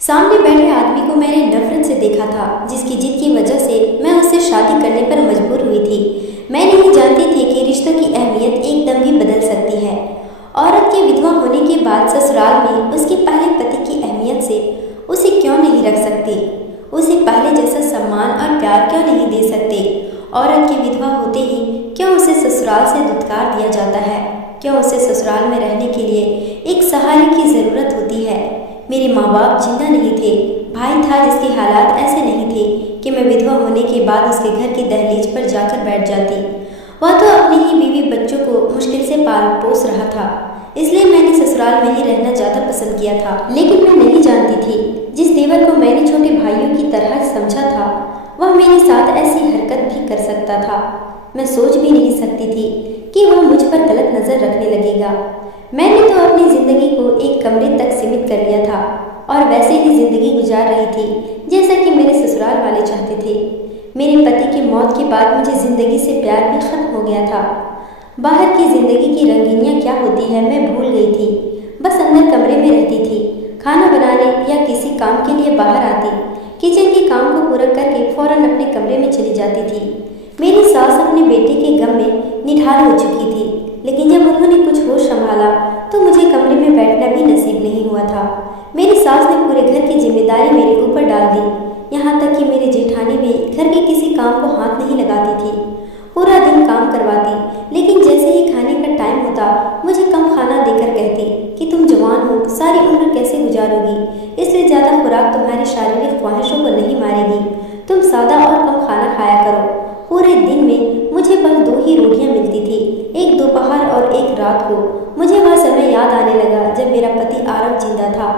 सामने बैठे आदमी को मैंने नफरत से देखा था, जिसकी जिद की वजह से मैं उससे शादी करने पर मजबूर हुई थी। मैं नहीं जानती थी कि रिश्तों की अहमियत एकदम ही बदल सकती है। औरत के विधवा होने के बाद ससुराल में उसके पहले पति की अहमियत से उसे क्यों नहीं रख सकती? उसे पहले जैसा सम्मान और प्यार क्यों नहीं दे सकते? औरत की विधवा होते ही क्यों उसे ससुराल से दुत्कार दिया जाता है? क्यों उसे ससुराल में रहने के लिए एक सहारे की ज़रूरत होती है? मेरे माँ बाप जिंदा नहीं थे, भाई था जिसके हालात ऐसे नहीं थे कि मैं विधवा होने के बाद उसके घर की दहलीज पर जाकर बैठ जाती। वह तो अपनी ही बीवी बच्चों को मुश्किल से पाल पोस रहा था, इसलिए मैंने ससुराल में ही रहना ज़्यादा पसंद किया था। लेकिन मैं नहीं जानती थी, जिस देवर को मैंने छोटे भाइयों की तरह समझा था, वह मेरे साथ ऐसी हरकत भी कर सकता था। मैं सोच भी नहीं सकती थी कि वह मुझ पर गलत नज़र रखने लगेगा। मैंने तो अपनी ज़िंदगी को एक कमरे तक सीमित कर लिया था और वैसे ही ज़िंदगी गुजार रही थी जैसा कि मेरे ससुराल वाले चाहते थे। मेरे पति की मौत के बाद मुझे ज़िंदगी से प्यार भी खत्म हो गया था। बाहर की ज़िंदगी की रंगीनियाँ क्या होती है मैं भूल गई थी। बस अंदर कमरे में रहती थी, खाना बनाने या किसी काम के लिए बाहर आती, किचन के काम को पूरा करके फ़ौरन अपने कमरे में चली जाती थी। मेरी सास अपने बेटे के गम में निढाल हो चुकी थी, लेकिन जब उन्होंने कुछ होश संभाला तो मुझे कमरे में बैठना भी नसीब नहीं हुआ था। मेरी सास ने पूरे घर की जिम्मेदारी मेरे ऊपर डाल दी, यहाँ तक कि मेरी जेठानी भी घर के किसी काम को हाथ नहीं लगाती थी। पूरा दिन काम करवाती, लेकिन जैसे ही खाने का टाइम होता मुझे कम खाना देकर कहती कि तुम जवान हो, सारी उम्र कैसे गुजारोगी, इसलिए ज़्यादा खुराक तुम्हारी शारीरिक ख्वाहिशों को नहीं मारेगी, तुम सादा और कम खाना खाया करो। पूरे दिन में मुझे बस 2 ही रोटियां मिलती थी, एक दोपहर और एक रात को। मुझे वह समय याद आने लगा जब मेरा पति आरव जिंदा था।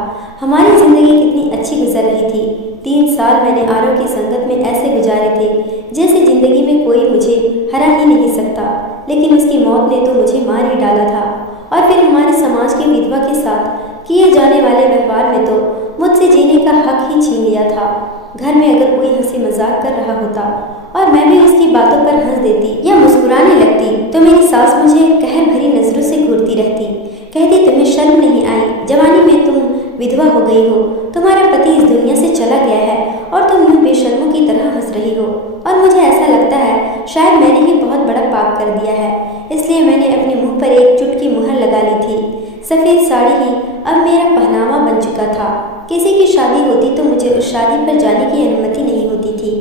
हमारी ज़िंदगी कितनी अच्छी गुजर रही थी। 3 साल मैंने आरव की संगत में ऐसे गुजारे थे जैसे ज़िंदगी में कोई मुझे हरा ही नहीं सकता, लेकिन उसकी मौत ने तो मुझे मार ही डाला था। और फिर हमारे समाज की विधवा के साथ किए जाने वाले व्यवहार में तो मुझसे जीने का हक ही छीन लिया था। घर में अगर कोई हंसी मजाक कर रहा होता और मैं भी उसकी बातों पर हंस देती या मुस्कुराने लगती तो मेरी सास मुझे कहर भरी नजरों से घूरती रहती, कहती तुम्हें शर्म नहीं आई, जवानी में तुम विधवा हो गई हो, तुम्हारा पति इस दुनिया से चला गया है और तुम यूं बेशर्मों की तरह हंस रही हो। और मुझे ऐसा लगता है शायद मैंने ही बहुत बड़ा पाप कर दिया है, इसलिए मैंने अपने मुंह पर एक चुटकी मुहर लगा ली थी। सफ़ेद साड़ी ही अब मेरा पहनावा बन चुका था। किसी की शादी होती तो मुझे उस शादी पर जाने की अनुमति नहीं होती थी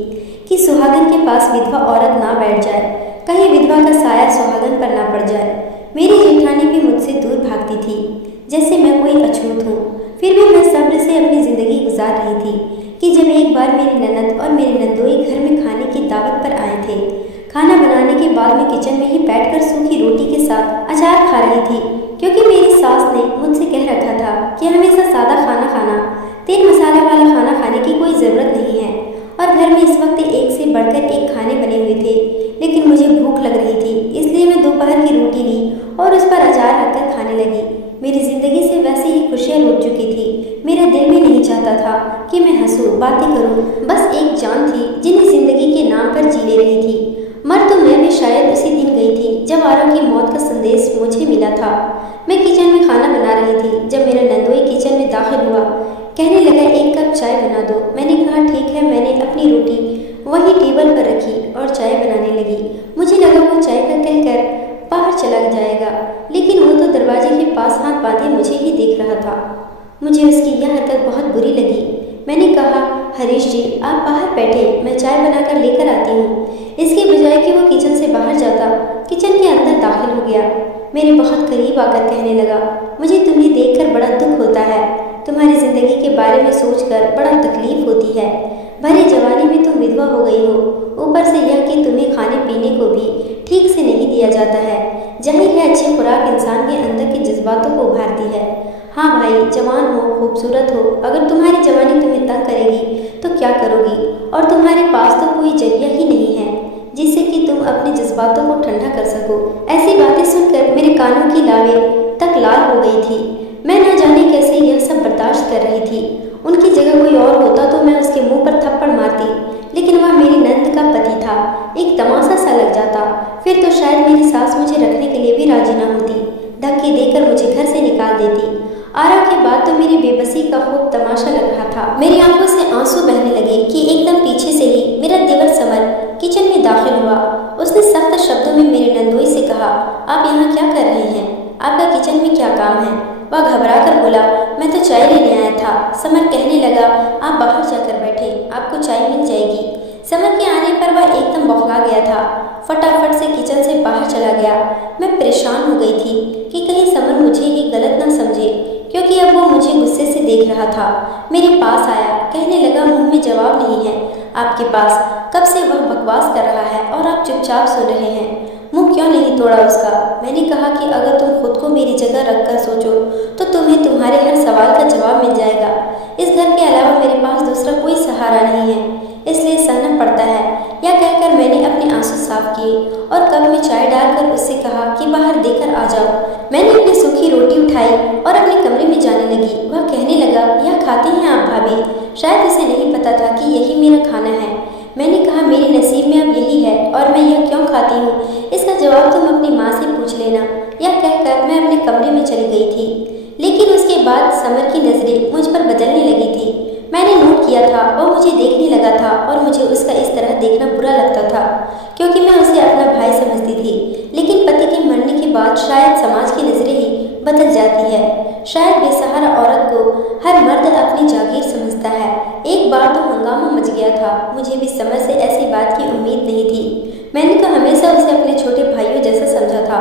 कि सुहागन के पास विधवा औरत ना बैठ जाए, कहीं विधवा का साया सुहागन पर ना पड़ जाए। मेरी जेठानी भी मुझसे दूर भागती थी जैसे मैं कोई अछूत हूँ। फिर भी मैं सब्र से अपनी ज़िंदगी गुजार रही थी कि जब एक बार मेरी ननद और मेरे नंदोई घर में खाने की दावत पर आए थे। खाना बनाने के बाद मैं किचन में ही बैठकर सूखी रोटी के साथ अचार खा रही थी, क्योंकि मेरी सास ने मुझसे कह रखा था कि हमेशा सादा खाना खाना, तेल मसाला वाला खाना खाने की कोई ज़रूरत नहीं है। और घर में इस वक्त एक से बढ़कर एक खाने बने हुए थे, लेकिन मुझे भूख लग रही थी, इसलिए मैं दोपहर की रोटी ली और उस पर अचार रखकर खाने लगी। मेरी ज़िंदगी से वैसे ही खुशियाँ लूट चुकी थी। मेरा दिल भी नहीं चाहता था कि मैं हंसूँ, बातें करूँ। बस एक जान थी जिन्हें ज़िंदगी के नाम पर जी ले रही थी। मर तो मैं भी शायद उसी दिन गई थी जब आरव की मौत का संदेश मुझे मिला था। मैं किचन में खाना बना रही थी जब मेरा नंदोई किचन में दाखिल हुआ। कहने लगा एक कप चाय बना दो। मैंने कहा ठीक है। मैंने अपनी रोटी वहीं टेबल पर रखी और चाय बनाने लगी। मुझे लगा वो चाय का कहकर बाहर चला जाएगा, लेकिन वो तो दरवाजे के पास हाथ बांधे मुझे ही देख रहा था। मुझे उसकी यह हरकत बहुत बुरी लगी। मैंने कहा हरीश जी आप बाहर बैठे, मैं चाय बनाकर लेकर आती हूँ। इसके बजाय कि वो किचन से बाहर जाता, किचन के अंदर दाखिल हो गया। मेरे बहुत करीब आकर कहने लगा मुझे तुम्हें देखकर बड़ा दुख होता है, तुम्हारी ज़िंदगी के बारे में सोचकर बड़ा तकलीफ होती है। भरी जवानी में तुम विधवा हो गई हो, ऊपर से यह कि तुम्हें खाने पीने को भी ठीक से नहीं दिया जाता है। जाहिर है अच्छी खुराक इंसान के अंदर के जज्बातों को उभारती है। हाँ भाई, जवान हो, खूबसूरत हो, अगर तुम्हारी जवानी तुम्हें तंग करेगी तो क्या करोगी? और तुम्हारे पास तो कोई जरिया ही नहीं है जिससे कि तुम अपने जज्बातों को ठंडा कर सको। ऐसी बातें सुनकर मेरे कानों की लावें तक लाल हो गई थी। मैं न जाने कैसे यह सब बर्दाश्त कर रही थी। उनकी जगह कोई और होता तो मैं उसके मुंह पर थप्पड़ मारती, लेकिन वह मेरी नंद का पति था। एक तमाशा सा लग जाता, फिर तो शायद मेरी सास मुझे रखने के लिए भी राजी न होती, धक्के देकर मुझे घर से निकाल देती। आरव के बाद तो मेरी बेबसी का खूब तमाशा लग रहा था। मेरी आंखों से आंसू बहने लगे कि एकदम पीछे से ही मेरा देवर समर किचन में दाखिल हुआ। उसने सख्त शब्दों में मेरे नंदोई से कहा, आप यहाँ क्या कर रहे हैं? आपका किचन में क्या काम है? वह घबरा कर बोला, मैं तो चाय लेने आया था। समर कहने लगा, आप बाहर जाकर बैठे, आपको चाय मिल जाएगी। समर के आने पर वह एकदम बौखला गया था। फटाफट से किचन से बाहर चला गया। मैं परेशान हो गई थी कि कहीं समर मुझे ही गलत न समझे, क्योंकि अब वो मुझे गुस्से से देख रहा था। मेरे पास आया, कहने लगा, मुंह में जवाब नहीं है आपके पास। कब से वह बकवास कर रहा है और आप चुपचाप सुन रहे हैं। मुंह क्यों नहीं तोड़ा उसका? मैंने कहा कि अगर तुम खुद को मेरी जगह रखकर सोचो तो तुम्हें तुम्हारे हर सवाल का जवाब मिल जाएगा। इस घर के अलावा मेरे पास दूसरा कोई सहारा नहीं है, इसलिए सहना पड़ता है। यह कहकर मैंने अपने आंसू साफ किए और कप में चाय डालकर उससे कहा कि बाहर देकर आ जाओ। मैंने अपनी सूखी रोटी उठाई और अपने कमरे में जाने लगी। वह कहने लगा, यह खाती हैं आप भाभी? शायद उसे नहीं पता था कि यही मेरा खाना है। मैंने कहा, मेरे नसीब में अब यही है और मैं यह क्यों खाती हूँ, इसका जवाब तुम अपनी माँ से पूछ लेना। यह कहकर मैं अपने कमरे में चली गई थी। लेकिन उसके बाद समर की नज़रें मुझ पर बदलने लगी थी। मैंने नोट किया था, वह मुझे देखने लगा था और मुझे उसका इस तरह देखना बुरा लगता था, क्योंकि मैं उसे अपना भाई समझती थी। लेकिन पति के मरने के बाद शायद समाज की नज़रें ही बदल जाती है। शायद बेसहारा औरत को हर मर्द अपनी जागीर समझता है। एक बार तो हंगामा मच गया था। मुझे भी समर से ऐसी बात की उम्मीद नहीं थी। मैंने तो हमेशा उसे अपने छोटे भाइयों जैसा समझा था।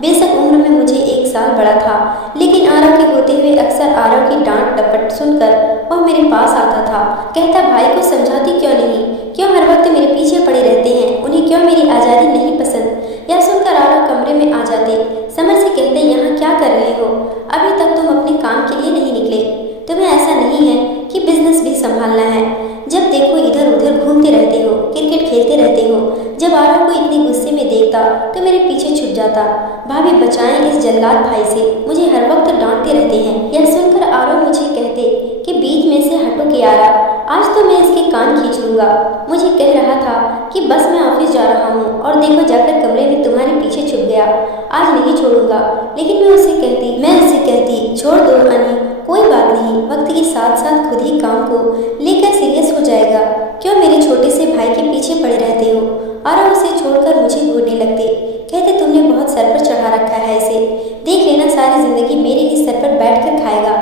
बेशक उम्र में मुझे 1 साल बड़ा था, लेकिन आरव के होते हुए अक्सर आरव की डांट डपट सुनकर वह मेरे पास आता था। कहता, भाई को समझाती क्यों नहीं? क्यों हर वक्त मेरे पीछे पड़े रहते हैं? उन्हें क्यों मेरी आज़ादी नहीं पसंद? यह सुनकर आरव कमरे में आ जाते। समर से कहते, यहाँ क्या कर रहे हो? अभी तक तुम अपने काम के लिए नहीं निकले? तुम्हें ऐसा नहीं है कि बिजनेस भी संभालना है? जब देखो इधर उधर घूमते रहते हो, क्रिकेट खेलते रहते हो। जब आरव को इतने गुस्से में देखता तो मेरे पीछे छुप जाता। भाभी बचाएं इस जल्लाद भाई से, मुझे हर वक्त डांटते रहते हैं। यह सुनकर आरव मुझे कहते कि बीच में से हटो कियारा, आज तो मैं इसके कान खींच लूंगा। मुझे कह रहा था कि बस मैं ऑफिस जा रहा हूँ और देखो जाकर कमरे में तुम्हारे पीछे छुप गया। आज नहीं छोड़ूंगा। लेकिन मैं उससे कहती छोड़ दो अनी, कोई बात नहीं, वक्त के साथ साथ खुद ही काम को लेकर सीरियस हो जाएगा। क्यों मेरे छोटे से भाई के पीछे पड़े रहते हो? आरव उसे छोड़कर मुझे घूरने लगते। कहते, तुमने बहुत सर पर चढ़ा रखा है इसे, देख लेना सारी जिंदगी मेरे ही सर पर बैठ कर खाएगा।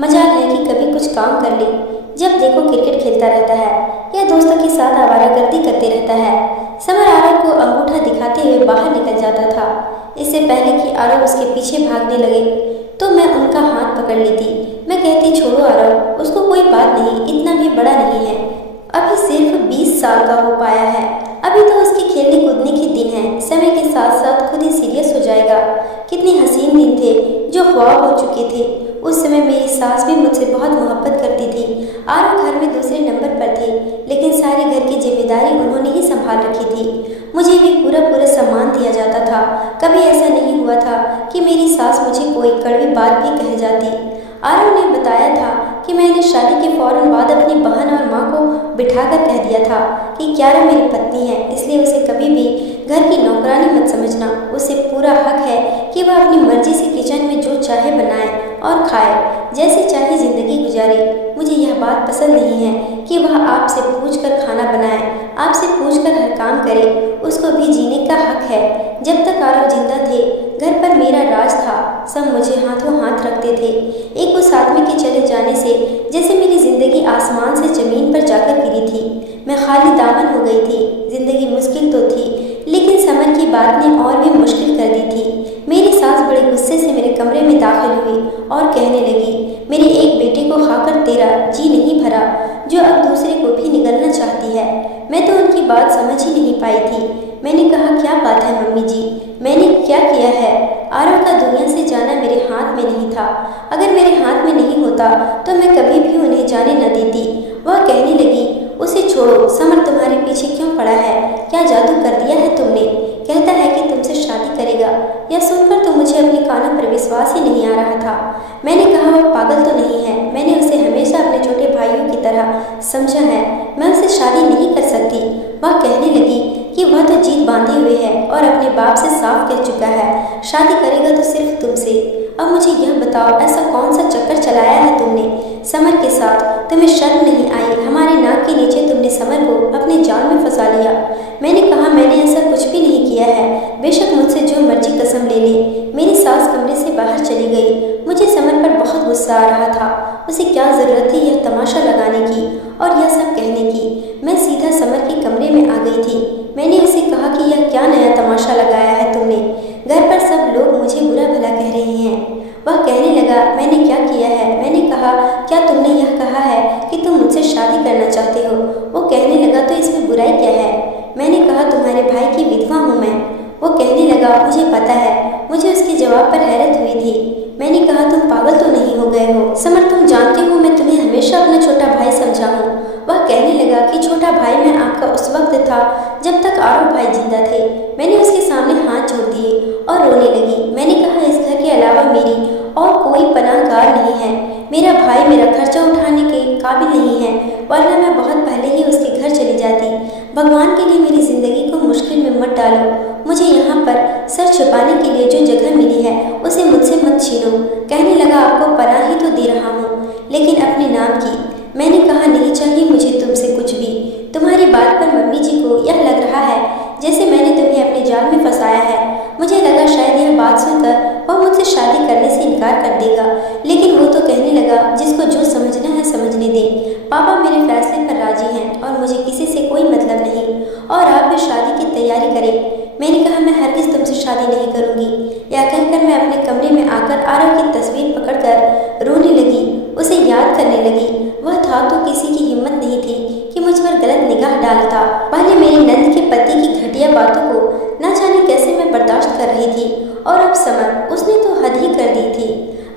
मजाल है कि कभी कुछ काम कर ले, जब देखो क्रिकेट खेलता रहता है या दोस्तों के साथ आवारागर्दी करते रहता है। समर आरव को अंगूठा दिखाते हुए बाहर निकल जाता था। इससे पहले कि आरव उसके पीछे भागने लगे तो मैं उनका हाथ पकड़ लेती। मैं कहती, छोड़ो आरव, उसको कोई बात नहीं, इतना भी बड़ा नहीं है, अभी सिर्फ 20 साल का हो पाया है। अभी तो उसके खेलने कूदने के दिन हैं, समय के साथ साथ खुद ही सीरियस हो जाएगा। कितने हसीन दिन थे जो ख्वाब हो चुके थे। उस समय मेरी सास भी मुझसे बहुत मोहब्बत करती थी। आरव घर में दूसरे नंबर पर थे, लेकिन सारे घर की जिम्मेदारी उन्होंने ही संभाल रखी थी। मुझे भी पूरा सम्मान दिया जाता था। कभी ऐसा नहीं हुआ था कि मेरी सास मुझे कोई कड़वी बात भी कह जाती। आरव ने बताया था कि मैंने शादी के फौरन बाद अपनी बहन और माँ को बिठाकर कह दिया था कि क्यारा मेरी पत्नी है, इसलिए उसे कभी भी घर की नौकरानी मत समझना। उसे पूरा हक है कि वह अपनी मर्जी से किचन में जो चाहे बनाए और खाए, जैसे चाहे जिंदगी गुजारे। मुझे यह बात पसंद नहीं है कि वह आपसे पूछकर खाना बनाए, आपसे पूछकर हर काम करे। उसको भी जीने का हक है। जब तक आरव जिंदा थे, घर पर मेरा राज था। सब मुझे हाथों हाथ रखते थे। एक उस आदमी के चले जाने से जैसे मेरी जिंदगी आसमान से जमीन पर जाकर गिरी थी। मैं खाली दामन हो गई थी। जिंदगी मुश्किल तो थी, लेकिन समर की बात ने और भी मुश्किल कर दी थी। मेरी सास बड़े गुस्से से मेरे कमरे में दाखिल हुई और कहने लगी, मेरे एक बेटे को खाकर तेरा जी नहीं भरा, जो अब दूसरे को भी निगलना चाहती है। मैं तो उनकी बात समझ ही नहीं पाई थी। मैंने कहा, क्या बात है मम्मी जी, मैंने क्या किया है? आरव का दुनिया से जाना मेरे हाथ में नहीं था। अगर मेरे हाथ में नहीं होता तो मैं कभी भी उन्हें जाने न देती। वह कहने लगी, उसे छोड़ो, समर तुम्हारे पीछे क्यों पड़ा है? क्या जादू कर दिया है तुमने? कहता है कि तुमसे शादी करेगा। यह सुनकर तो मुझे अपने कानों पर विश्वास ही नहीं आ रहा था। मैंने कहा, वह पागल तो नहीं है। मैंने उसे हमेशा अपने छोटे भाइयों की तरह समझा है। मैं उससे शादी नहीं कर सकती। वह कहने लगी कि वह तो जीत बांधे हुए है और अपने बाप से साफ कह चुका है, शादी करेगा तो सिर्फ तुमसे। अब मुझे यह बताओ, ऐसा कौन सा चक्कर चलाया है तुमने समर के साथ? तुम्हें शर्म नहीं आई? हमारे नाक के नीचे तुमने समर को अपने जाल में फंसा लिया। मैंने कहा मैंने ऐसा कुछ भी नहीं किया है। बेशक मुझसे जो मर्जी कसम ले ले। मेरी सास कमरे से बाहर चली गई। मुझे समर पर बहुत गुस्सा आ रहा था। उसे क्या जरूरत थी यह तमाशा लगाने की और यह सब कहने की। मैं सीधा समर के कमरे में आ गई थी। मैंने उसे कहा कि यह क्या नया तमाशा लगाया है तुमने? घर पर सब लोग मुझे बुरा भला कह रहे हैं। वह कहने लगा, मैंने क्या किया है? मैंने कहा, क्या तुमने यह कहा है कि तुम मुझसे शादी करना चाहते हो? वो कहने लगा, तो इसमें बुराई क्या है? मैंने कहा, तुम्हारे भाई की विधवा हूँ मैं। वो कहने लगा, मुझे पता है। मुझे उसके जवाब पर हैरत हुई थी। मैंने कहा, तुम पागल तो नहीं हो गए हो समर? तुम जानते हो मैं तुम्हें हमेशा अपना छोटा भाई समझा हूँ। वह कहने लगा कि छोटा भाई मैं आपका उस वक्त था जब तक आरव भाई जिंदा थे। मैंने उसके सामने हाथ जोड़ दिए और रोने लगी। मैंने कहा, इस घर के अलावा मेरी और कोई पनाहगार नहीं है। मेरा भाई मेरा खर्चा उठाने के काबिल नहीं है, वरना मैं बहुत पहले ही उसके घर चली जाती। भगवान के लिए मेरी जिंदगी को मुश्किल में मत डालो। मुझे यहाँ पर सर छुपाने के लिए जो जगह मिली है उसे मुझसे मत छीनो। कहने लगा, आपको पनाह ही तो दे रहा हूँ, लेकिन अपने नाम की। मैंने कहा, नहीं चाहिए मुझे तुमसे कुछ भी। तुम्हारी बात पर मम्मी जी को यह लग रहा है जैसे मैंने तुम्हें अपने जाल में फंसाया है। मुझे लगा शायद यह बात सुनकर वह मुझसे शादी करने से इनकार कर देगा, लेकिन वो तो कहने लगा, जिसको जो समझना है समझने दे। पापा मेरे फैसले पर राजी हैं और मुझे किसी से कोई मतलब नहीं, और आप भी शादी की तैयारी करें। मैंने कहा, मैं हरगिज तुमसे शादी नहीं करूंगी। यह कहकर मैं अपने कमरे में आकर आरव की तस्वीर पकड़कर रोने लगी, उसे याद करने लगी। वह था तो किसी की हिम्मत नहीं थी कि मुझ पर गलत निगाह डालता। पहले मेरे नंद के पति की घटिया बातों को न जाने कैसे मैं बर्दाश्त कर रही थी, और अब समर, उसने तो हद ही कर दी थी।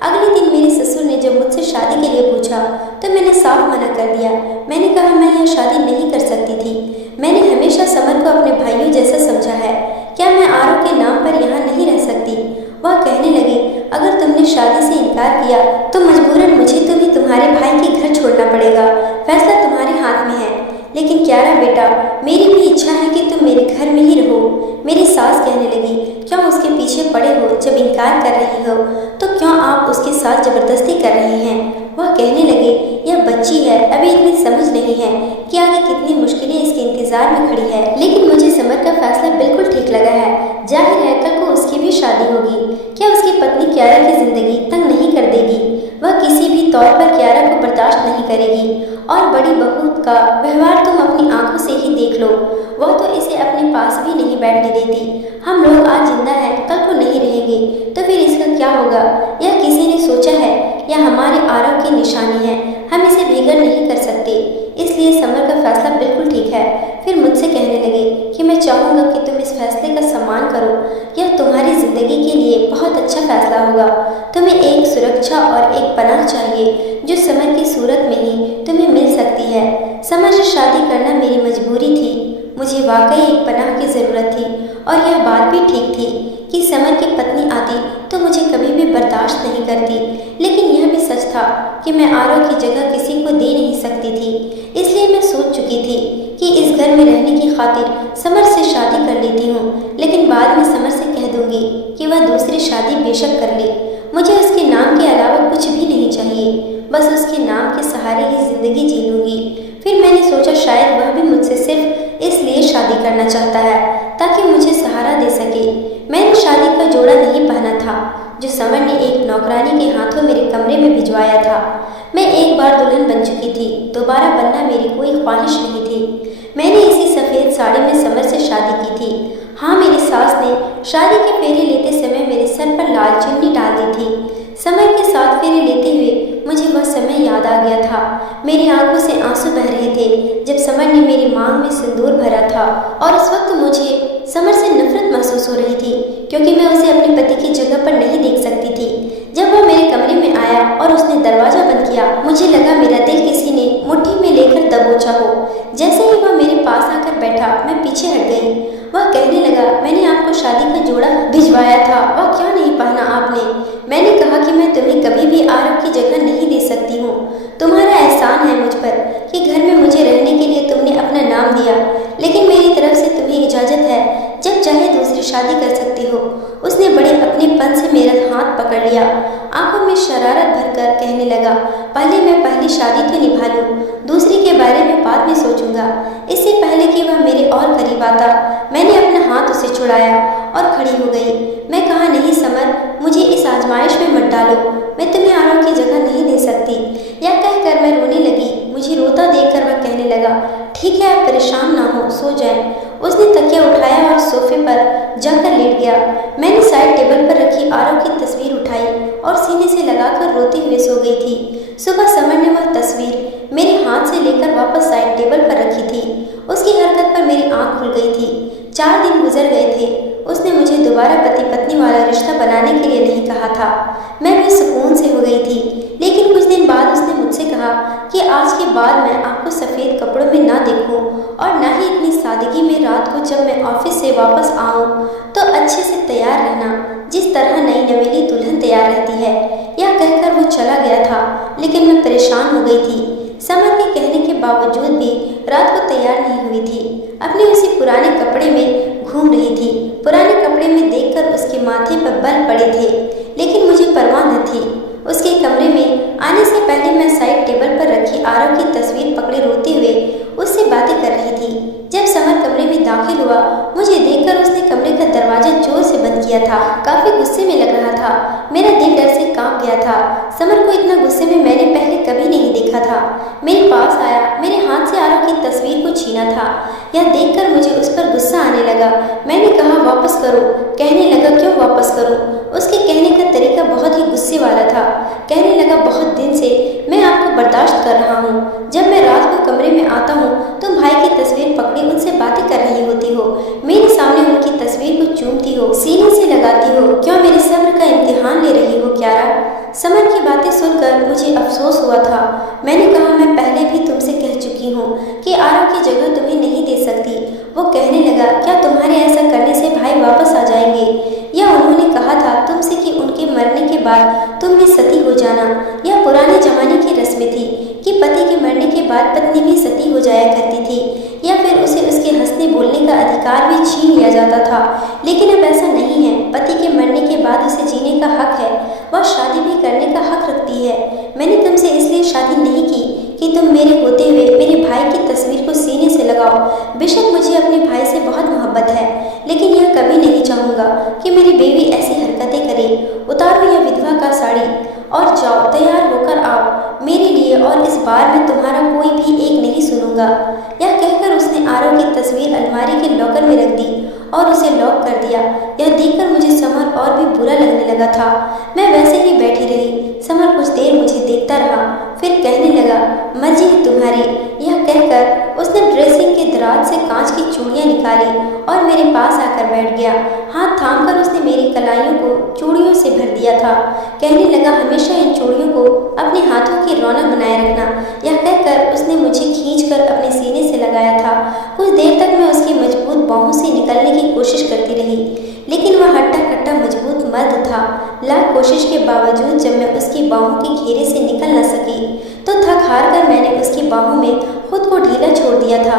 अगले दिन मेरे ससुर ने जब मुझसे शादी के लिए पूछा तो मैंने साफ मना कर दिया। मैंने कहा, मैं यह शादी नहीं कर सकती थी। मैंने हमेशा समर को अपने भाइयों जैसा समझा है। क्या मैं आरव के नाम पर यहाँ नहीं रह सकती? वह कहने लगी, अगर तुमने शादी से इनकार किया तो मजबूरन मुझे तुम्हें तुम्हारे भाई के घर छोड़ना पड़ेगा। फैसला तुम्हारे हाथ में है। लेकिन क्यारा बेटा, मेरी भी इच्छा है कि तुम मेरे घर में ही रहो। मेरी सास कहने लगी, क्यों उसके पीछे पड़े हो? जब इनकार कर रही हो तो क्यों आप उसके साथ जबरदस्ती कर रहे हैं? वह कहने लगे, यह बच्ची है, अभी इतनी समझ नहीं है कि आगे कितनी मुश्किलें इसके इंतजार में खड़ी है। लेकिन मुझे समर का फैसला बिल्कुल ठीक लगा है। जाहिर है कल को उसकी भी शादी होगी। क्या उसकी पत्नी क्यारा की जिंदगी तंग नहीं कर देगी? वह किसी भी तौर पर क्यारा को बर्दाश्त नहीं करेगी। और बड़ी बहू का व्यवहार तुम अपनी आंखों से ही देख लो। वह तो इसे अपने पास भी नहीं बैठने देती। हम लोग आज जिंदा हैं, कल को नहीं रहेंगे, तो फिर इसका क्या होगा? यह किसी ने सोचा है या हमारे आरव की निशानी है? हम इसे बेघर नहीं कर सकते। इसलिए समर का फैसला बिल्कुल ठीक है। फिर मुझसे कहने लगे कि मैं चाहूँगा कि तुम इस फैसले का सम्मान करो। यह तुम्हारी जिंदगी के लिए बहुत अच्छा फैसला होगा। तुम्हें एक सुरक्षा और एक पनाह चाहिए जो समर की सूरत में ही तुम्हें मिल सकती है। समर से शादी करना मेरी मजबूरी थी। मुझे वाकई एक पनाह की ज़रूरत थी, और यह बात भी ठीक थी कि समर की पत्नी आती तो मुझे कभी भी बर्दाश्त नहीं करती। लेकिन यह भी सच था कि मैं आरव की जगह किसी को दे नहीं सकती थी। इसलिए मैं सोच चुकी थी कि इस घर में रहने की खातिर समर से शादी कर लेती हूँ, लेकिन बाद में समर से कह दूंगी कि वह दूसरी शादी बेशक कर ले। मुझे उसके नाम के अलावा कुछ भी नहीं चाहिए, बस उसके नाम के सहारे ही जिंदगी जी लूँगी। फिर मैंने सोचा शायद वह भी मुझसे सिर्फ इसलिए शादी करना चाहता है ताकि मुझे सहारा दे सके। मैंने शादी का जोड़ा नहीं पहना था जो समर ने एक नौकरानी के हाथों मेरे कमरे में भिजवाया था। मैं एक बार दुल्हन बन चुकी थी, दोबारा बनना मेरी कोई ख्वाहिश नहीं थी। मैंने इसी सफ़ेद साड़ी में समर से शादी की थी। हाँ, मेरी सास ने शादी के फेरे लेते समय मेरे सर पर लाल चुन्नी डाल दी थी। समय के साथ फेरे लेते हुए मुझे वह समय याद आ गया था। मेरी आंखों से आंसू बह रहे थे जब समर ने मेरी मांग में सिंदूर भरा था, और उस वक्त मुझे समर से नफरत महसूस हो रही थी क्योंकि मैं उसे अपने पति की जगह पर नहीं देख सकती थी। जब वह मेरे कमरे में आया और उसने दरवाजा बंद किया, मुझे लगा मेरा दिल किसी ने मुट्ठी में लेकर दबोचा हो। जैसे ही वह मेरे पास आकर बैठा, मैं पीछे हट गई। वह कहने लगा, मैंने आपको शादी का जोड़ा भिजवाया था, वह क्यों नहीं पहना आपने? मैंने कहा कि मैं तुम्हें कभी भी आरव की जगह नहीं दे सकती हूँ। तुम्हारा एहसान है मुझ पर कि घर में मुझे रहने के लिए तुमने अपना नाम दिया, लेकिन मेरी तरफ से तुम्हें इजाज़त है, जब चाहे दूसरी शादी कर सकती हो। उसने बड़े अपनेपन से मेरा हाथ पकड़ लिया। आंखों में शरारत भरकर कहने लगा, पहले मैं पहली शादी तो निभा लूं, दूसरी के बारे में बाद में सोचूंगा। इससे पहले कि वह मेरे और करीब आता, मैंने अपना हाथ उसे छुड़ाया और खड़ी हो गई। मैं कहा, नहीं समर, मुझे इस आजमाइश में मत डालो, मैं तुम्हें आरव की जगह नहीं दे सकती। यह कहकर मैं रोने लगी। मुझे रोता देखकर वह कहने लगा, ठीक है, आप परेशान ना हो, सो जाएं। उसने तकिया उठाया और सोफे पर जाकर लेट गया। मैंने साइड टेबल पर रखी आरव की तस्वीर उठाई और सीने से लगाकर रोते हुए सो गई थी। सुबह समर ने वह तस्वीर मेरे हाथ से लेकर वापस साइड टेबल पर रखी थी। उसकी हरकत पर मेरी आंख खुल गई थी। 4 दिन गुजर गए थे। उसने मुझे दोबारा पति पत्नी वाला रिश्ता बनाने के लिए नहीं कहा था। मैं भी सुकून से हो गई थी। लेकिन कुछ दिन बाद उसने मुझसे कहा कि आज के बाद मैं आपको सफ़ेद कपड़ों में ना देखूं और ना ही इतनी सादगी में रात को जब मैं ऑफिस से वापस आऊं तो अच्छे से तैयार रहना, जिस तरह नई नवेली दुल्हन तैयार रहती है। यह कहकर वो चला गया था, लेकिन मैं परेशान हो गई थी। समर के कहने के बावजूद भी रात को तैयार नहीं हुई थी। अपने उसी पुराने कपड़े में घूम रही थी। पुराने कपड़े में देखकर उसके माथे पर बल पड़े थे, लेकिन मुझे परवाह न थी। उसके कमरे में आने से पहले मैं साइड टेबल पर रखी आरव की तस्वीर पकड़े रोते हुए उससे बातें कर रही थी। जब समर कमरे में दाखिल हुआ, मुझे देखकर उसने कमरे का दरवाजा जोर से बंद किया था। काफी गुस्से में लग रहा था। मेरा दिल डर से कांप गया था। समर को इतना गुस्से में मैंने पहले कभी नहीं देखा था। मेरे पास आया, मेरे हाथ से आरव की तस्वीर को छीना था। यह देखकर मुझे उस पर गुस्सा आने लगा। मैंने कहा, वापस करो। कहने लगा, क्यों वापस करूं? उसके कहने का तरीका बहुत ही गुस्से वाला था। कहने लगा, बहुत दिन से मैं आपको बर्दाश्त कर रहा हूँ। जब मैं रात को कमरे में आता हूँ तुम भाई की तस्वीर पकड़ी उनसे बातें कर रही होती हो, मेरे सामने उनकी तस्वीर को चूमती हो, सीने से लगाती हो। क्यों मेरे सब्र का इम्तिहान ले रही हो क्यारा? समर की बातें सुनकर मुझे अफसोस हुआ था। मैंने कहा, मैं पहले भी तुमसे कह चुकी हूँ कि आरव की जगह तुम्हें नहीं दे सकती। वो कहने लगा, क्या तुम्हारे ऐसा करने से भाई वापस आ जाएंगे? या उन्होंने कहा था तुमसे कि उनके मरने के बाद तुम भी सती हो जाना। यह पुराने जमाने की रस्में थी कि पति के मरने के बाद पत्नी भी सती हो जाया करती थी, या फिर उसे उसके हंसने बोलने का अधिकार भी छीन लिया जाता था। लेकिन अब ऐसा नहीं है। पति के मरने के बाद उसे जीने का हक है। वह शादी भी करने का हक रखती है। मैंने तुमसे इसलिए शादी नहीं की कि तुम मेरे होते हुए मेरे भाई की तस्वीर को सीने से लगाओ। बेशक मुझे अपने भाई से बहुत मोहब्बत है, लेकिन यह कभी नहीं चाहूँगा कि मेरी बीवी ऐसी हरकतें करे। उतारो यह विधवा का साड़ी और जाओ, तैयार होकर आओ मेरे लिए, और इस बार मैं तुम्हारा कोई भी एक नहीं सुनूंगा। यह कहकर उसने आरव की तस्वीर अलमारी के लॉकर में रख दी और उसे लॉक कर दिया। यह देखकर मुझे समर और भी बुरा लगने लगा था। मैं वैसे ही बैठी रही। समर कुछ देर मुझे देखता रहा, फिर कहने लगा, मर्जी है तुम्हारी। यह कहकर उसने ड्रेसिंग के दराज से कांच की चूड़ियां निकाली और मेरे पास आकर बैठ गया। हाथ थामकर उसने मेरी कलाइयों को चूड़ियों से भर दिया था। कहने लगा, हमेशा इन चूड़ियों को अपने हाथों की रौनक बनाए रखना। यह कहकर उसने मुझे खींचकर अपने सीने से लगाया था। कुछ देर तक मैं उसकी मजबूत बाहों से निकलने की कोशिश करती रही, लेकिन वह हट्टा कट्टा मजबूत मर्द था। लाख कोशिश के बावजूद जब मैं उसकी बाहों के घेरे से निकल न सकी तो थक हार कर मैंने उसकी बाहों में खुद को ढीला छोड़ दिया था।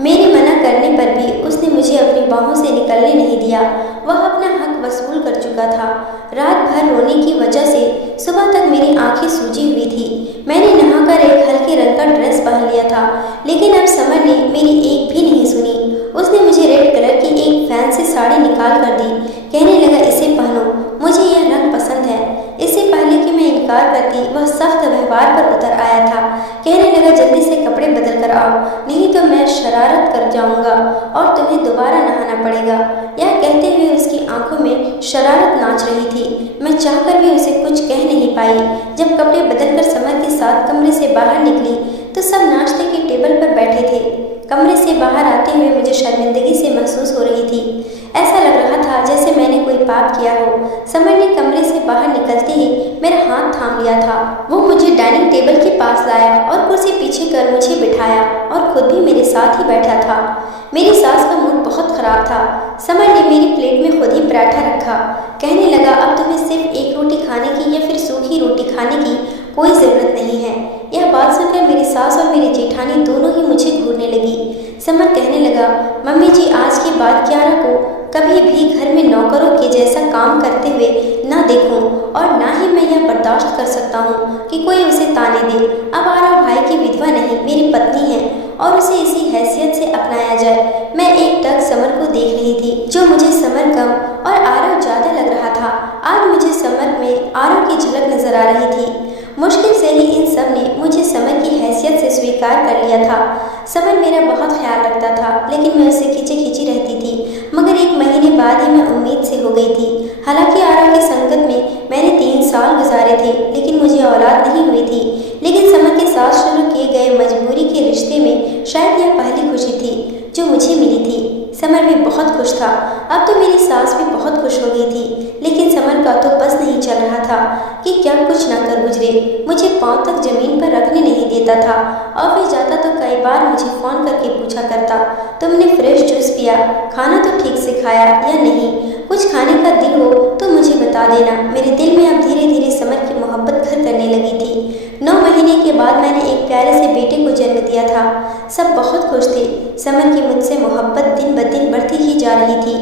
मेरे मना करने पर भी उसने मुझे अपनी बाहों से निकलने नहीं दिया। वह अपना हक वसूल कर चुका था। रात भर रोने की वजह से सुबह तक मेरी आंखें सूजी हुई थी। मैंने नहाकर एक हल्के रंग का ड्रेस पहन लिया था, लेकिन अब समर ने मेरी एक भी नहीं सुनी। उसने मुझे रेड कलर की एक फैंसी साड़ी निकाल कर दी। कहने लगा, इसे पहनो, मुझे यह रंग पसंद है। इससे पहले कि मैं इनकार करती, वह सख्त व्यवहार पर उतर आया था। कहने लगा, जल्दी से कपड़े बदल कर आओ, नहीं तो मैं शरारत कर जाऊंगा और तुम्हें दोबारा नहाना पड़ेगा। यह कहते हुए उसकी आंखों में शरारत नाच रही थी। मैं चाहकर भी उसे कुछ कह नहीं पाई। जब कपड़े बदलकर समर के साथ कमरे से बाहर निकली तो सब नाश्ते के टेबल पर बैठे थे। कमरे से बाहर आते हुए मुझे शर्मिंदगी से महसूस हो रही थी। ऐसा लग रहा था जैसे मैंने कोई पाप किया हो। समर ने कमरे से बाहर निकलते ही मेरा हाथ थाम लिया था। वो मुझे डाइनिंग टेबल के पास लाया और कुर्सी पीछे कर मुझे बिठाया और खुद भी मेरे साथ ही बैठा था। मेरी सास का मूड बहुत खराब था। समर ने मेरी प्लेट में खुद ही पराठा रखा। कहने लगा, अब तुम्हें सिर्फ एक रोटी खाने की या फिर सूखी रोटी खाने की कोई ज़रूरत नहीं है। यह बात सुनकर मेरी सास और मेरी जेठानी दोनों ही मुझे घूरने लगी। समर कहने लगा, मम्मी जी, आज के बाद कियारा को कभी भी घर में नौकरों के जैसा काम करते हुए ना देखूं और ना ही मैं यह बर्दाश्त कर सकता हूँ कि कोई उसे ताने दे। अब आरव भाई की विधवा नहीं, मेरी पत्नी है और उसे इसी हैसियत से अपनाया जाए। मैं एक टक समर को देख रही थी, जो मुझे समर कम और आरव ज्यादा लग रहा था। आज मुझे समर में आरव की झलक नजर आ रही थी। मुश्किल से ही इन सब ने मुझे समर की हैसियत से स्वीकार कर लिया था। समर मेरा बहुत ख्याल रखता था, लेकिन मैं उससे खींची खींची रहती थी। मगर 1 महीने बाद ही मैं उम्मीद से हो गई थी। हालांकि आरव की संगत में मैंने 3 साल गुजारे थे, लेकिन मुझे औलाद नहीं हुई थी। लेकिन समर के साथ शुरू किए गए मजबूरी के रिश्ते में शायद यह पहली खुशी थी जो मुझे मिली थी। समर भी बहुत खुश था। अब तो मेरी सास भी बहुत खुश हो गई थी, लेकिन समर का तो बस नहीं चल रहा था कि क्या कुछ न कर गुजरे। मुझे पांव तक जमीन पर रखने नहीं देता था। ऑफिस जाता तो कई बार मुझे फोन करके पूछा करता, तुमने फ्रेश जूस पिया, खाना तो ठीक से खाया या नहीं, कुछ खाने का दिल हो तो मुझे बता देना। मेरे दिल में अब धीरे धीरे समर की मोहब्बत घर करने लगी थी। 9 महीने के बाद मैंने एक प्यारे से बेटे को जन्म दिया था। सब बहुत खुश थे। समर की मुझसे मोहब्बत दिन ब दिन बढ़ती ही जा रही थी।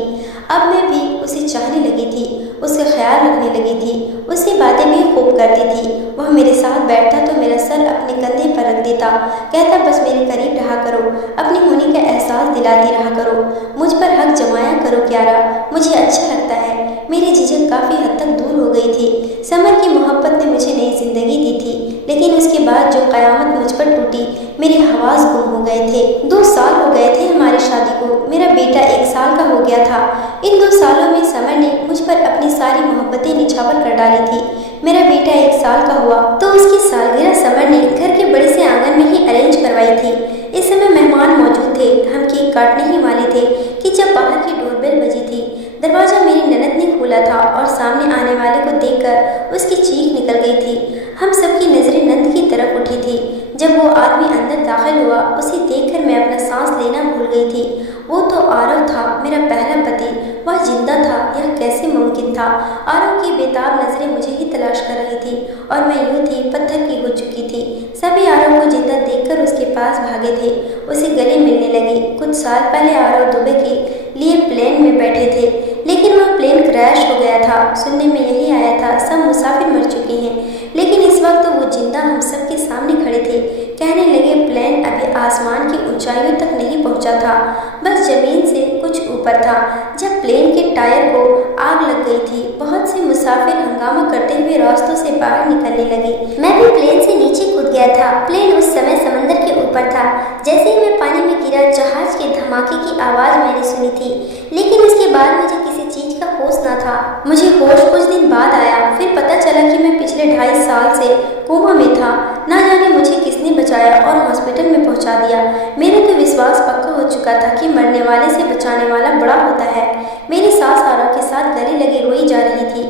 अब मैं भी उसे चाहने लगी थी, उसका ख्याल रखने लगी थी, उससे बातें भी खूब करती थी। वह मेरे साथ बैठता तो मेरा सर अपने कंधे पर रख देता, कहता बस मेरे करीब रहा करो, अपने होने का एहसास दिलाती रहा करो, मुझ पर हक जमाया करो कियारा, मुझे अच्छा लगता है। मेरी झिझक काफ़ी हद तक दूर हो गई थी। समर की मोहब्बत ने मुझे नई जिंदगी दी थी, लेकिन उसके बाद जो क़यामत मुझ पर टूटी, मेरे हवास गुम हो गए थे। 2 साल हो गए थे हमारी शादी को। मेरा बेटा 1 साल का हो गया था। इन 2 सालों में समर ने मुझ पर अपनी सारी मोहब्बतें निछावर कर डाली थी। मेरा बेटा 1 साल का हुआ तो उसकी सालगिरह समर ने घर के बड़े से आंगन में ही अरेंज करवाई थी। इस समय मेहमान मौजूद थे। हम केक काटने ही वाले थे कि जब बाहर की डोरबेल बजी थी। दरवाजा मेरी ननद ने खोला था और सामने आने वाले को देखकर उसकी चीख निकल गई थी। हम सबकी नजरें नंद की तरफ उठी थी। जब वो आदमी अंदर दाखिल हुआ, उसे देखकर मैं अपना सांस लेना भूल गई थी। वो तो आरव था, मेरा पहला पति। वह जिंदा था, यह कैसे मुमकिन था? आरव की बेताब नजरें मुझे ही तलाश कर रही थी और मैं यूं थी पत्थर की हो चुकी थी। सभी आरव को जिंदा देखकर उसके पास भागे थे, उसे गले मिलने लगे। कुछ साल पहले आरव दुबई के लिए प्लेन में बैठे थे, लेकिन वह प्लेन क्रैश हो गया था। सुनने में यही आया था सब मुसाफिर मर चुके हैं, लेकिन इस वक्त तो वो जिंदा हम सब के सामने खड़े थे। कहने लगे प्लेन अभी आसमान की ऊंचाइयों तक नहीं पहुंचा था, बस जमीन से कुछ ऊपर था। जब प्लेन के टायर को आग लग गई थी, बहुत से मुसाफिर हंगामा करते हुए रास्तों से बाहर निकलने लगे। मैं भी प्लेन से नीचे कूद गया था। प्लेन उस समय समंदर के ऊपर था। जैसे ही मैं पानी में गिरा, जहाज के धमाके की आवाज मैंने सुनी थी, लेकिन उसके बाद मुझे किसी चीज का होश न था। मुझे होश कुछ दिन बाद आया, फिर पता चला कि मैं पिछले 2.5 साल से कोमा में था। ना जाने मुझे किसने बचाया और हॉस्पिटल में पहुंचा दिया। मेरा तो विश्वास पक्का हो चुका था कि मरने वाले से बचाने वाला बड़ा होता है। मेरी सास आरव के साथ गले लगे रोई जा रही थी।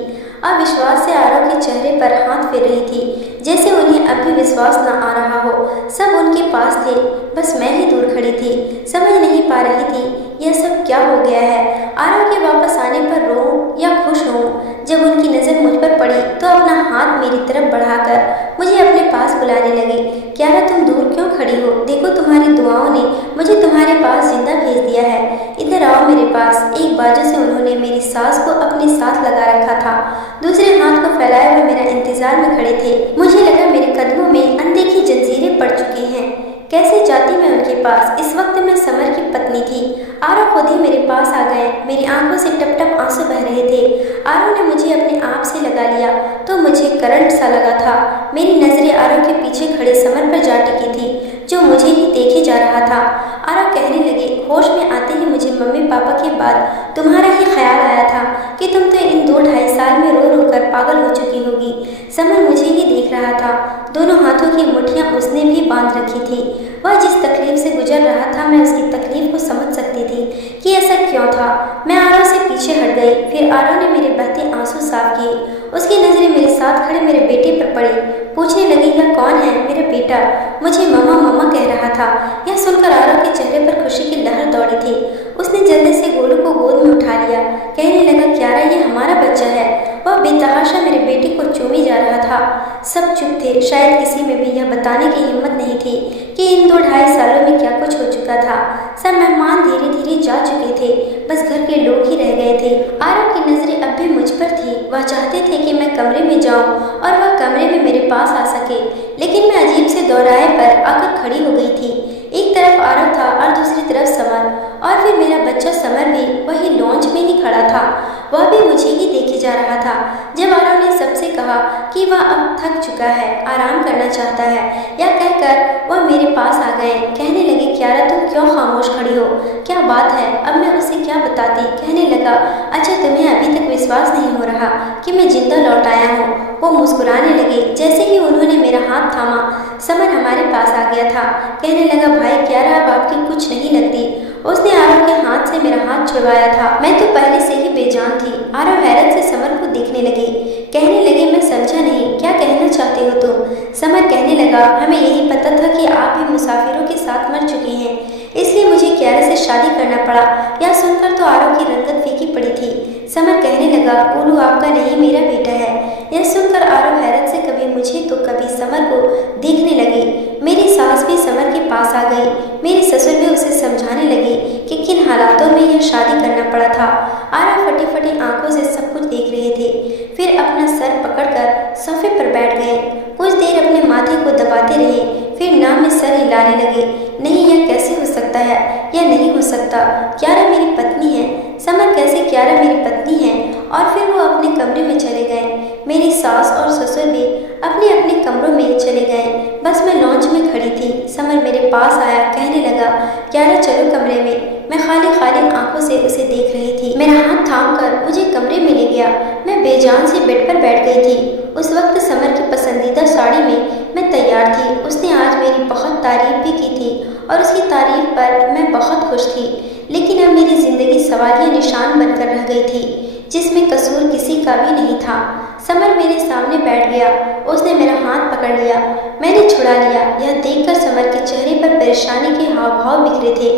अविश्वास से आरव के चेहरे पर हाथ फेर रही थी, जैसे उन्हें अब भी विश्वास न आ रहा हो। सब उनके पास थे, बस मैं ही दूर खड़ी थी। समझ नहीं पा रही थी यह सब क्या हो गया है। आरव के वापस आने पर रोऊं या खुश होऊं। जब उनकी नज़र मुझ पर पड़ी तो अपना हाथ मेरी तरफ बढ़ाकर मुझे अपने पास बुलाने लगे। कियारा तुम दूर क्यों खड़ी हो? देखो तुम्हारी दुआओं ने मुझे तुम्हारे पास जिंदा भेज दिया है। इधर आओ मेरे पास। एक बाजू से उन्होंने मेरी सास को अपने साथ लगा रखा था, दूसरे हाथ को फैलाए हुए मेरा इंतजार में खड़े थे। मुझे लगा मेरे कदमों में अनदेखी जंजीरें पड़ चुकी हैं। कैसे जाती मैं उनके पास? इस वक्त मैं समर की पत्नी थी। आरव खुद ही मेरे पास आ गए। मेरी आंखों से टप टप आंसू बह रहे थे। आरव ने मुझे अपने आप से लगा लिया तो मुझे करंट सा लगा था। मेरी नजरें आरव के पीछे खड़े समर पर जा टिकी थी, जो मुझे ही देखे जा रहा था। आरव कहने लगे, होश में आते ही मुझे मम्मी पापा के बाद तुम्हारा ही ख्याल आया था कि तुम तो इन 2-2.5 साल में रो रो कर पागल हो चुकी होगी। समर मुझे ही देख रहा था। दोनों हाथों की मुट्ठियां उसने भी बांध रखी थी। वह जिस तकलीफ से गुजर रहा था, मैं उसकी तकलीफ को समझ सकती थी कि ऐसा क्यों था। मैं आरव से पीछे हट गई। फिर आरव ने मेरे बहते आंसू साफ किए। उसकी नजरें मेरे साथ खड़े मेरे बेटे पर पड़ी। पूछने लगी, यह कौन है? मेरा बेटा मुझे मम्मा मम्मा कह रहा था। यह सुनकर आरव के चेहरे पर खुशी की लहर दौड़ी थी। उसने जल्दी से गोलू को गोद में उठा लिया। कहने लगा, कियारा ये हमारा बच्चा है। वह बेतहाशा मेरे बेटे को चूमे जा रहा था। सब चुप थे। शायद किसी में भी यह बताने की हिम्मत नहीं थी कि इन 2-2.5 सालों में क्या कुछ हो चुका था। सब मेहमान धीरे धीरे जा चुके थे, बस घर के लोग ही रह गए थे। आरव की नजरें अब भी मुझ पर थी। वह चाहते थे कि मैं कमरे में जाऊं और वह कमरे में मेरे पास आ सके, लेकिन मैं अजीब से दोहराए पर आकर खड़ी हो गई थी। एक तरफ आरव था और दूसरी तरफ समर, और फिर मेरा बच्चा समर भी वही लॉन्च में ही खड़ा था। वह भी मुझे ही देखे जा रहा था। जब आरव ने सबसे कहा कि वह अब थक चुका है, आराम करना चाहता है, या कहकर वह मेरे पास आ गए। कहने लगे, क्यारा तुम क्यों खामोश खड़ी हो, क्या बात है? अब मैं उसे क्या बताती। कहने लगा, अच्छा तुम्हें अभी तक विश्वास नहीं हो रहा कि मैं जिंदा लौट आया हूँ। वो मुस्कुराने लगे। जैसे ही उन्होंने मेरा हाथ थामा, समर हमारे पास आ गया था। कहने लगा, भाई क्यारा अब आपकी कुछ नहीं लगती। उसने आरव के हाथ से मेरा हाथ छुड़वाया था। मैं तो पहले से ही बेजान थी। आरव हैरत से समर को देखने लगे। कहने लगे, मैं समझा नहीं, क्या कहना चाहते हो तुम? समर कहने लगा, हमें यही पता था कि आप भी मुसाफिरों के साथ मर चुकी हैं, इसलिए मुझे क्यारा से शादी करना पड़ा। यह सुनकर तो आरव की रंगत फीकी पड़ी थी। समर कहने लगा, ओलू आपका नहीं मेरा बेटा है। यह सुनकर आरव हैरत से कभी मुझे तो कभी समर को देखने लगी। मेरी सास भी समर के पास आ गई। मेरे ससुर भी उसे समझाने लगे कि किन हालातों में यह शादी करना पड़ा था। आरव फटी फटी आंखों से सब कुछ देख रहे थे। फिर अपना सर पकड़कर सोफे पर बैठ गए। कुछ देर अपने माथे को दबाते रहे, फिर नाम में सर हिलाने लगे। नहीं, यह कैसे हो सकता है? यह नहीं हो सकता। क्यारा मेरी पत्नी है। समर, कैसे क्यारा मेरी पत्नी है? और फिर वो अपने कमरे में चले गए। मेरी सास और ससुर भी अपने अपने कमरों में चले गए। बस मैं लॉन्च में खड़ी थी। समर मेरे पास आया। कहने लगा, क्यारा चलो कमरे में। मैं खाली खाली आंखों से उसे देख रही थी। मेरा हाथ थाम कर मुझे कमरे में ले गया। मैं बेजान से बेड पर बैठ गई थी। उस वक्त समर की पसंदीदा साड़ी में मैं तैयार थी। उसने आज मेरी बहुत तारीफ भी की थी और उसकी तारीफ पर मैं बहुत खुश थी। लेकिन अब मेरी जिंदगी सवालिया निशान बनकर रह गई थी, जिसमें कसूर किसी का भी नहीं था। समर मेरे सामने बैठ गया। उसने मेरा हाथ पकड़ लिया। मैंने छुड़ा लिया। यह देखकर समर के चेहरे पर परेशानी के हाव भाव बिखरे थे।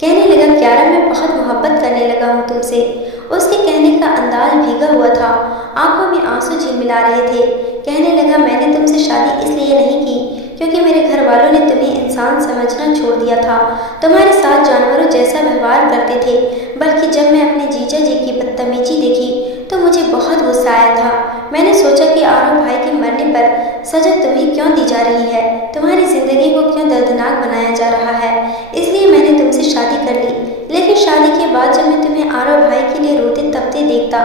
कहने लगा, क्यारा मैं बहुत मोहब्बत करने लगा हूँ तुमसे। उसके कहने का अंदाज भीगा हुआ था। आंखों में आंसू झिलमिला रहे थे। कहने लगा, मैंने तुमसे शादी इसलिए नहीं की क्योंकि मेरे घर वालों ने तुम्हें इंसान समझना छोड़ दिया था, तुम्हारे साथ जानवरों जैसा व्यवहार करते थे। बल्कि जब मैं अपने जीजा जी की बदतमीजी देखी तो मुझे बहुत गुस्सा आया था। मैंने सोचा कि आरव भाई के मरने पर सजा तुम्हें क्यों दी जा रही है, तुम्हारी जिंदगी को क्यों दर्दनाक बनाया जा रहा है, इसलिए मैंने तुमसे शादी कर ली। लेकिन शादी के बाद जब मैं तुम्हें आरव भाई के लिए रोते तपते देखता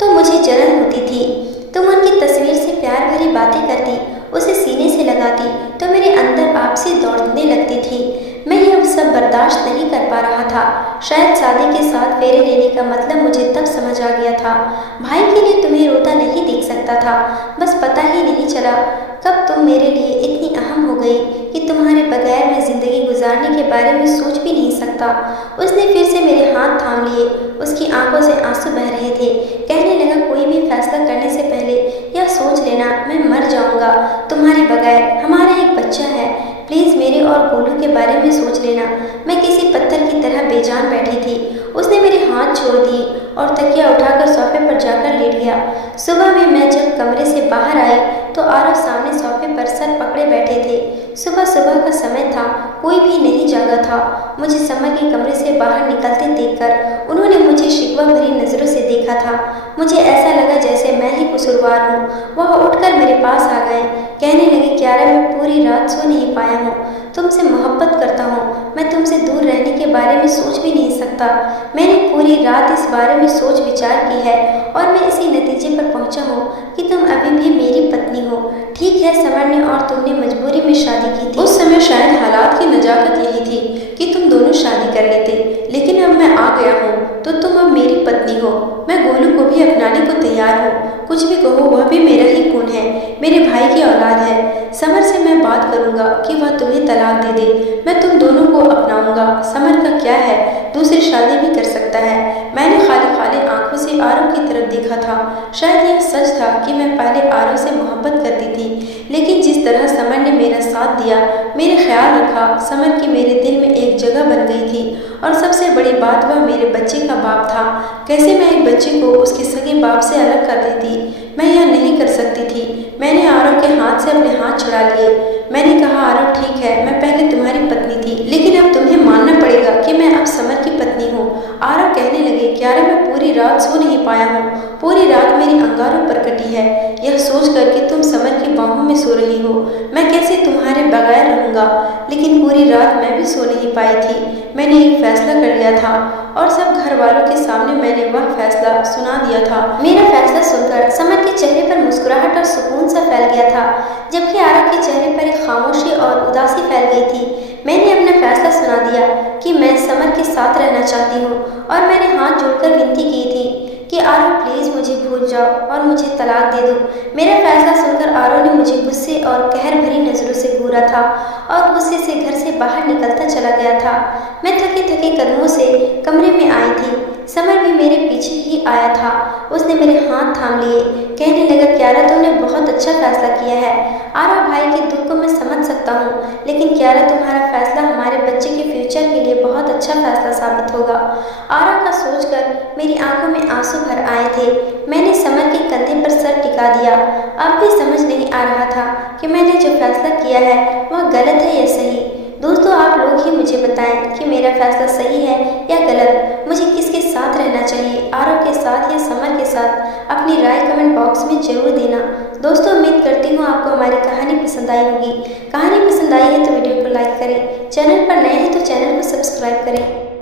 तो मुझे जलन होती थी। तुम उनकी तस्वीर से प्यार भरी बातें करती, उसे सीने से लगाती तो मेरे अंदर आपसे दौड़ने लगती थी। मैं यह सब बर्दाश्त नहीं कर पा रहा था। शायद शादी के साथ फेरे लेने का मतलब मुझे तब समझ आ गया था। भाई के लिए तुम्हें रोता नहीं देख सकता था। बस पता ही नहीं चला कब तुम मेरे लिए इतनी अहम हो गई कि तुम्हारे बगैर मैं जिंदगी गुजारने के बारे में सोच भी नहीं सकता। उसने फिर से मेरे हाथ थाम लिए। उसकी आंखों से आंसू बह रहे थे। कहने लगा, कोई भी फैसला करने से पहले यह सोच लेना, मैं मर जाऊंगा तुम्हारे बगैर। हमारा एक बच्चा है, प्लीज मेरे और गोलू के बारे में सोच लेना। मैं किसी पत्थर की तरह बेजान बैठी थी। उसने मेरे हाथ छोड़ दिए और तकिया उठाकर सोफे पर जाकर लेट गया। सुबह में मैं जब कमरे से बाहर आई तो आरव सामने सोफे पर सर पकड़े बैठे थे। सुबह सुबह का समय था, कोई भी नहीं जागा था। मुझे समर के कमरे से बाहर निकलते देखकर उन्होंने मुझे शिकवा भरी नजरों से देखा था। मुझे ऐसा लगा जैसे मैं ही कसूरवार हूँ। वह उठकर मेरे पास आ गए। कहने लगे, क्यारा मैं पूरी रात सो नहीं पाया हूँ, तुमसे मोहब्बत करता हूँ। मैं तुमसे दूर रहने के बारे में सोच भी नहीं सकता। मैंने पूरी रात इस बारे में सोच विचार की है और मैं इसी नतीजे पर पहुंचा हूँ कि तुम अभी भी मेरी पत्नी हो। ठीक है, समर ने और तुमने मजबूरी में शादी की थी। उस समय शायद हालात की नजाकत यही थी कि तुम दोनों शादी कर लेते, लेकिन अब मैं आ गया हूँ तो तुम अब मेरी पत्नी हो। मैं गोलू को भी अपनाने को तैयार हूँ। कुछ भी कहो, वह भी मेरा ही खून है, मेरे भाई की औलाद है। समर से मैं बात करूंगा कि वह तुम्हें तलाक दे दे। मैं तुम दोनों को अपनाऊंगा। समर का क्या है, दूसरी शादी भी कर सकता है। मैंने खाली खाली आंखों से आरव की तरफ देखा था। शायद यह सच था कि मैं पहले आरव से मोहब्बत करती थी, लेकिन जिस तरह समर ने मेरा साथ दिया, मेरे ख्याल रखा, समर की मेरे दिल में एक जगह बन गई थी। और सबसे बड़ी बात, वह मेरे बच्चे का बाप था। कैसे मैं एक बच्चे को उसके सगे बाप से अलग कर देती? मैं यह नहीं कर सकती थी। मैंने आरव के हाथ से अपने हाथ छुड़ा लिए। मैंने कहा, आरव ठीक है, मैं पहले तुम्हारी पत्नी थी, लेकिन अब तुम्हें मानना पड़ेगा कि मैं रात सो नहीं पाया हूँ। पूरी रात मेरी अंगारों पर कटी है, यह सोच कर कि तुम समर की बाहों में सो रही हो। मैं कैसे तुम्हारे बगैर रहूँगा। लेकिन पूरी रात मैं भी सो नहीं पाई थी। मैंने एक फैसला कर लिया था और सब घर वालों के सामने मैंने वह फैसला सुना दिया था। मेरा फैसला सुनकर समर के चेहरे पर मुस्कुराहट और सुकून सा फैल गया था, जबकि आरा के चेहरे पर एक खामोशी और उदासी फैल गई थी। मैंने अपना फैसला सुना दिया कि मैं समर के साथ रहना चाहती हूँ और मैंने हाथ जोड़कर विनती की थी कि आरो प्लीज़ मुझे भूल जाओ और मुझे तलाक दे दो। मेरा फैसला सुनकर आरो ने मुझे गुस्से और कहर भरी नज़रों से घूरा था और गुस्से से घर से बाहर निकलता चला गया था। मैं थके थके कदमों से कमरे में आई थी। समर भी मेरे पीछे ही आया था। उसने मेरे हाथ थाम लिए, कहने लगा क्यारा तुमने बहुत अच्छा फैसला किया है। आरा भाई के दुख को मैं समझ सकता हूँ, लेकिन क्यारा तुम्हारा फैसला हमारे बच्चे के फ्यूचर के लिए बहुत अच्छा फैसला साबित होगा। आरा का सोचकर मेरी आंखों में आंसू भर आए थे। मैंने समर के कंधे पर सर टिका दिया। अब भी समझ नहीं आ रहा था कि मैंने जो फैसला किया है वह गलत है या सही। दोस्तों, आप लोग ही मुझे बताएं कि मेरा फैसला सही है या गलत। मुझे किसके साथ रहना चाहिए, आरव के साथ या समर के साथ? अपनी राय कमेंट बॉक्स में जरूर देना। दोस्तों, उम्मीद करती हूँ आपको हमारी कहानी पसंद आई होगी। कहानी पसंद आई है तो वीडियो को लाइक करें, चैनल पर नए हैं तो चैनल को सब्सक्राइब करें।